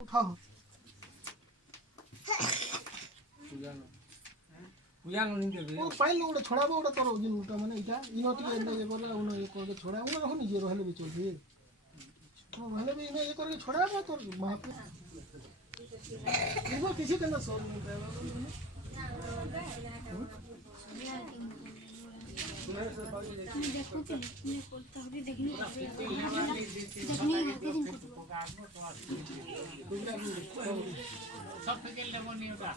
उठाओ वो फाइल गोटे छड़ा गोटे तोर जिनटा माने इटा इनो टिके ने ये बोले उनो ये करके छड़ा उनो रहनी जे रहले भी चलबे तो रहले भी इने ये करके छड़ा बा तोर वहां पे इनको किसी के ना सोल नहीं पाएगा देखो चलिए बोलता हूं देखने सब फेकेल ले मोनी होता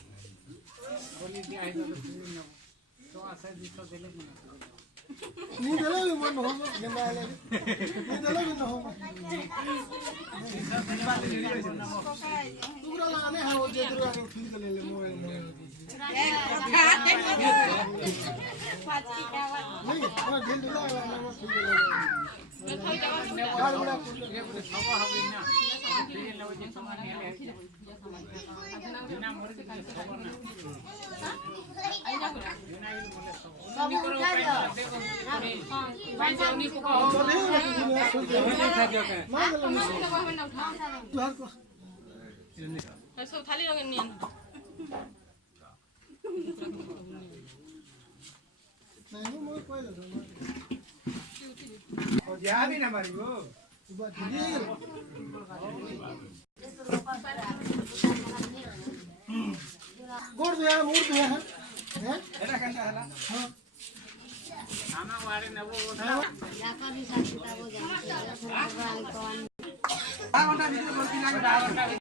बोली दिया है तो आशा जी तो देले नहीं देला भी मन हो गंदा ले नहीं देला भी न हो पूरा लगाने है वो जेदरो आके फिर के ले मोबाइल नहीं ना ढील ढीला वाला ना फिर के ले सब थाली लगे नियन नहीं मोर कोई लगा और जा भी ना मारी वो बात नहीं गोड़ दिया मूड दिया है एरा कैसा हला हां खाना वाले न वो लाका भी साथ हो जाए घंटा भीतर बोलती ना